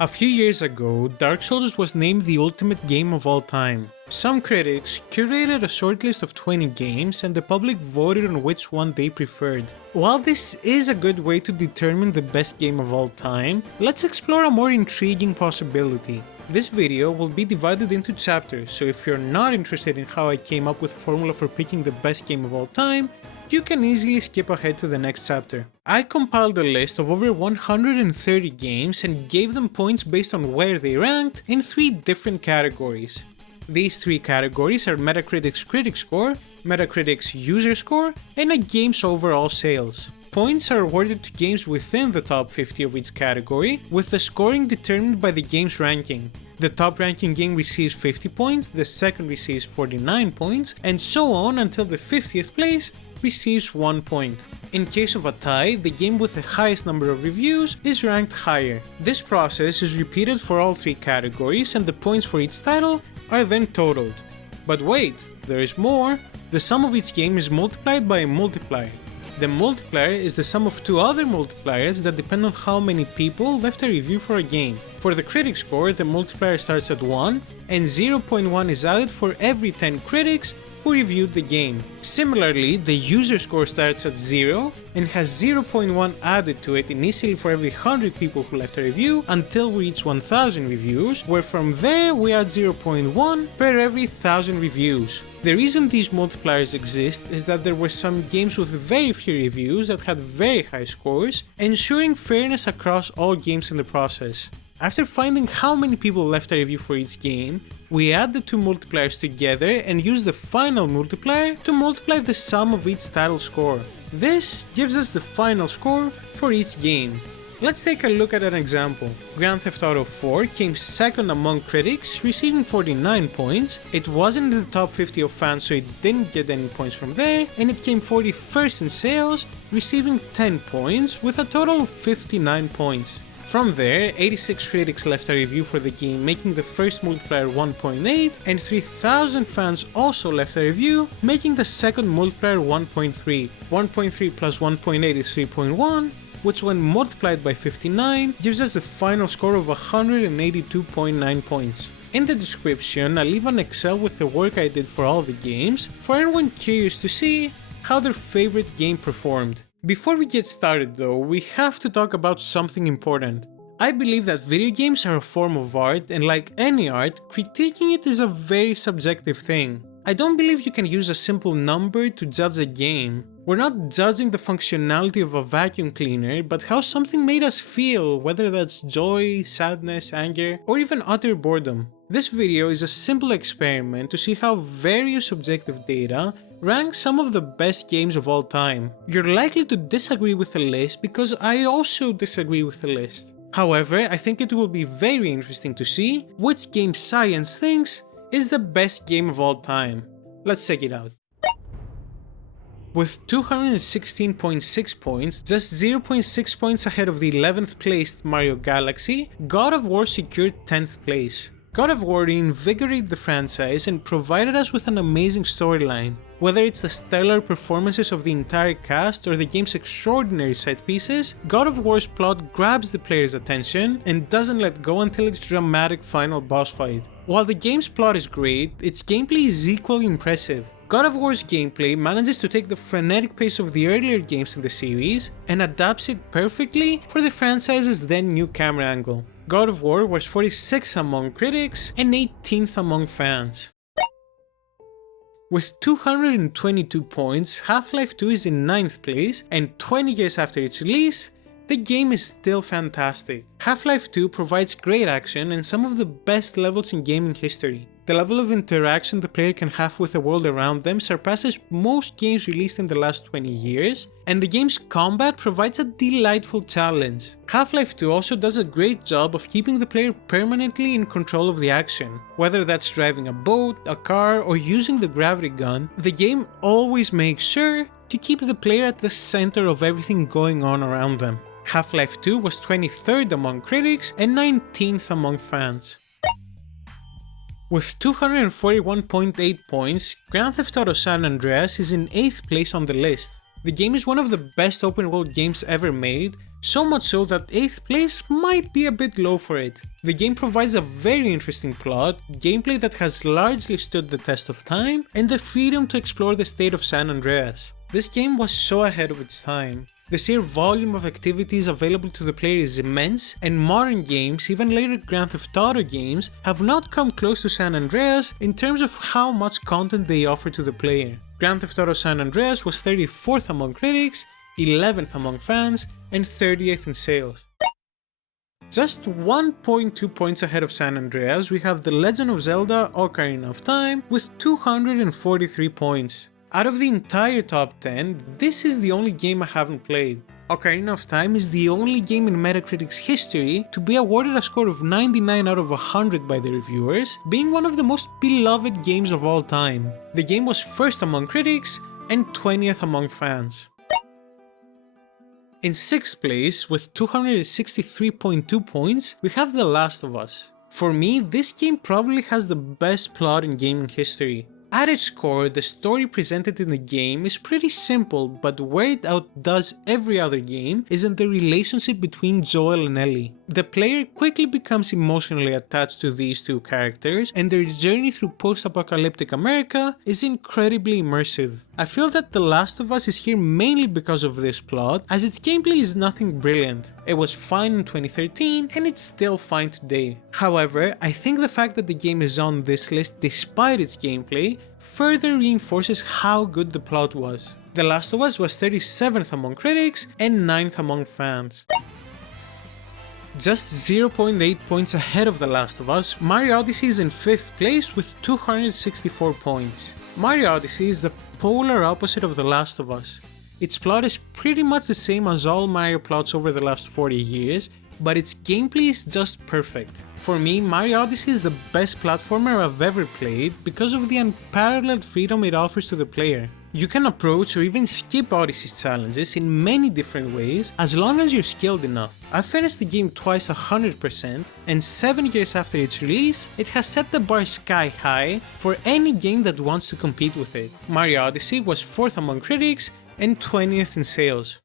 A few years ago, Dark Souls was named the ultimate game of all time. Some critics curated a shortlist of 20 games and the public voted on which one they preferred. While this is a good way to determine the best game of all time, let's explore a more intriguing possibility. This video will be divided into chapters, so if you're not interested in how I came up with a formula for picking the best game of all time, you can easily skip ahead to the next chapter. I compiled a list of over 130 games and gave them points based on where they ranked in 3 different categories. These 3 categories are Metacritic's critic score, Metacritic's user score, and a game's overall sales. Points are awarded to games within the top 50 of each category, with the scoring determined by the game's ranking. The top ranking game receives 50 points, the second receives 49 points, and so on until the 50th place receives 1 point. In case of a tie, the game with the highest number of reviews is ranked higher. This process is repeated for all 3 categories and the points for each title are then totaled. But wait, there is more! The sum of each game is multiplied by a multiplier. The multiplier is the sum of 2 other multipliers that depend on how many people left a review for a game. For the critic score, the multiplier starts at 1 and 0.1 is added for every 10 critics who reviewed the game. Similarly, the user score starts at 0 and has 0.1 added to it initially for every 100 people who left a review until we reach 1000 reviews, where from there we add 0.1 per every 1000 reviews. The reason these multipliers exist is that there were some games with very few reviews that had very high scores, ensuring fairness across all games in the process. After finding how many people left a review for each game, we add the 2 multipliers together and use the final multiplier to multiply the sum of each title score. This gives us the final score for each game. Let's take a look at an example. Grand Theft Auto 4 came second among critics, receiving 49 points. It wasn't in the top 50 of fans, so it didn't get any points from there, and it came 41st in sales, receiving 10 points with a total of 59 points. From there, 86 critics left a review for the game, making the first multiplier 1.8, and 3000 fans also left a review, making the second multiplier 1.3. 1.3 plus 1.8 is 3.1, which when multiplied by 59 gives us the final score of 182.9 points. In the description, I'll leave an Excel with the work I did for all the games, for anyone curious to see how their favorite game performed. Before we get started though, we have to talk about something important. I believe that video games are a form of art, and like any art, critiquing it is a very subjective thing. I don't believe you can use a simple number to judge a game. We're not judging the functionality of a vacuum cleaner, but how something made us feel, whether that's joy, sadness, anger, or even utter boredom. This video is a simple experiment to see how various objective data rank some of the best games of all time. You're likely to disagree with the list because I also disagree with the list. However, I think it will be very interesting to see which game science thinks is the best game of all time. Let's check it out. With 216.6 points, just 0.6 points ahead of the 11th placed Mario Galaxy, God of War secured 10th place. God of War reinvigorated the franchise and provided us with an amazing storyline. Whether it's the stellar performances of the entire cast or the game's extraordinary set pieces, God of War's plot grabs the player's attention and doesn't let go until its dramatic final boss fight. While the game's plot is great, its gameplay is equally impressive. God of War's gameplay manages to take the frenetic pace of the earlier games in the series and adapts it perfectly for the franchise's then new camera angle. God of War was 46th among critics and 18th among fans. With 222 points, Half-Life 2 is in 9th place, and 20 years after its release, the game is still fantastic. Half-Life 2 provides great action and some of the best levels in gaming history. The level of interaction the player can have with the world around them surpasses most games released in the last 20 years, and the game's combat provides a delightful challenge. Half-Life 2 also does a great job of keeping the player permanently in control of the action. Whether that's driving a boat, a car, or using the gravity gun, the game always makes sure to keep the player at the center of everything going on around them. Half-Life 2 was 23rd among critics and 19th among fans. With 241.8 points, Grand Theft Auto San Andreas is in 8th place on the list. The game is one of the best open world games ever made, so much so that 8th place might be a bit low for it. The game provides a very interesting plot, gameplay that has largely stood the test of time, and the freedom to explore the state of San Andreas. This game was so ahead of its time. The sheer volume of activities available to the player is immense, and modern games, even later Grand Theft Auto games, have not come close to San Andreas in terms of how much content they offer to the player. Grand Theft Auto San Andreas was 34th among critics, 11th among fans, and 30th in sales. Just 1.2 points ahead of San Andreas, we have The Legend of Zelda Ocarina of Time with 243 points. Out of the entire top 10, this is the only game I haven't played. Ocarina of Time is the only game in Metacritic's history to be awarded a score of 99 out of 100 by the reviewers, being one of the most beloved games of all time. The game was first among critics and 20th among fans. In 6th place, with 263.2 points, we have The Last of Us. For me, this game probably has the best plot in gaming history. At its core, the story presented in the game is pretty simple, but where it outdoes every other game is in the relationship between Joel and Ellie. The player quickly becomes emotionally attached to these two characters, and their journey through post-apocalyptic America is incredibly immersive. I feel that The Last of Us is here mainly because of this plot, as its gameplay is nothing brilliant. It was fine in 2013, and it's still fine today. However, I think the fact that the game is on this list despite its gameplay further reinforces how good the plot was. The Last of Us was 37th among critics and 9th among fans. Just 0.8 points ahead of The Last of Us, Mario Odyssey is in 5th place with 264 points. Mario Odyssey is the polar opposite of The Last of Us. Its plot is pretty much the same as all Mario plots over the last 40 years, but its gameplay is just perfect. For me, Mario Odyssey is the best platformer I've ever played because of the unparalleled freedom it offers to the player. You can approach or even skip Odyssey's challenges in many different ways as long as you're skilled enough. I finished the game twice 100%, and 7 years after its release, it has set the bar sky high for any game that wants to compete with it. Mario Odyssey was 4th among critics and 20th in sales.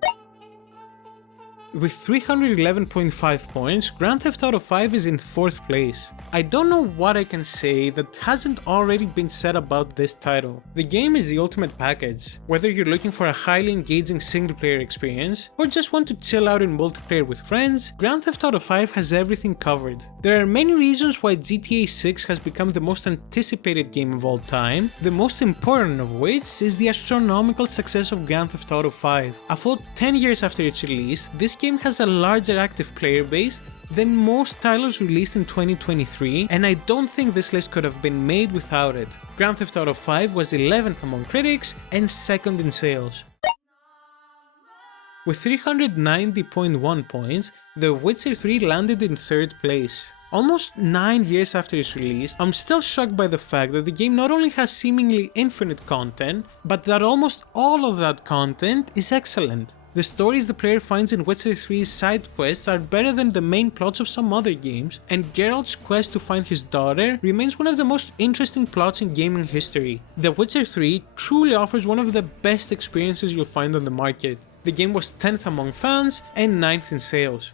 With 311.5 points, Grand Theft Auto 5 is in 4th place. I don't know what I can say that hasn't already been said about this title. The game is the ultimate package. Whether you're looking for a highly engaging single-player experience, or just want to chill out in multiplayer with friends, Grand Theft Auto 5 has everything covered. There are many reasons why GTA 6 has become the most anticipated game of all time, the most important of which is the astronomical success of Grand Theft Auto 5. A full 10 years after its release, this game has a larger active player base than most titles released in 2023, and I don't think this list could have been made without it. Grand Theft Auto 5 was 11th among critics and 2nd in sales. With 390.1 points, The Witcher 3 landed in 3rd place. Almost 9 years after its release, I'm still shocked by the fact that the game not only has seemingly infinite content, but that almost all of that content is excellent. The stories the player finds in Witcher 3's side quests are better than the main plots of some other games, and Geralt's quest to find his daughter remains one of the most interesting plots in gaming history. The Witcher 3 truly offers one of the best experiences you'll find on the market. The game was 10th among fans and 9th in sales.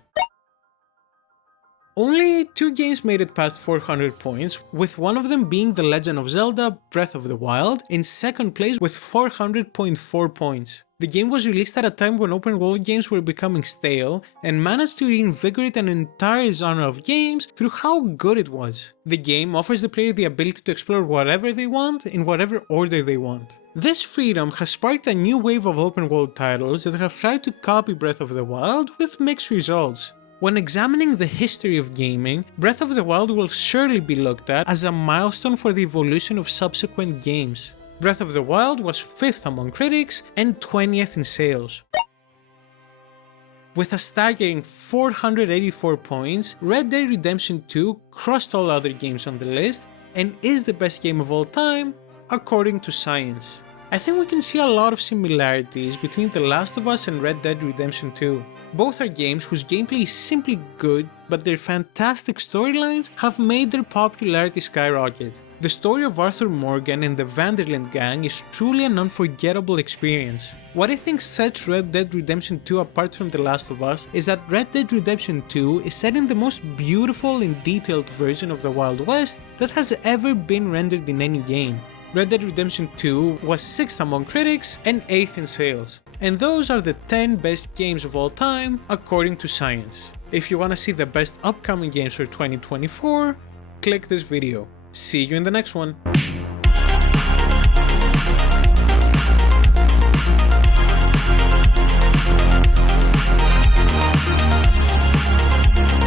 Only 2 games made it past 400 points, with one of them being The Legend of Zelda Breath of the Wild in 2nd place with 400.4 points. The game was released at a time when open world games were becoming stale and managed to reinvigorate an entire genre of games through how good it was. The game offers the player the ability to explore whatever they want in whatever order they want. This freedom has sparked a new wave of open world titles that have tried to copy Breath of the Wild with mixed results. When examining the history of gaming, Breath of the Wild will surely be looked at as a milestone for the evolution of subsequent games. Breath of the Wild was 5th among critics and 20th in sales. With a staggering 484 points, Red Dead Redemption 2 crossed all other games on the list and is the best game of all time, according to science. I think we can see a lot of similarities between The Last of Us and Red Dead Redemption 2. Both are games whose gameplay is simply good, but their fantastic storylines have made their popularity skyrocket. The story of Arthur Morgan and the Vanderlyn gang is truly an unforgettable experience. What I think sets Red Dead Redemption 2 apart from The Last of Us is that Red Dead Redemption 2 is set in the most beautiful and detailed version of the Wild West that has ever been rendered in any game. Red Dead Redemption 2 was 6th among critics and 8th in sales. And those are the 10 best games of all time according to science. If you want to see the best upcoming games for 2024, click this video. See you in the next one.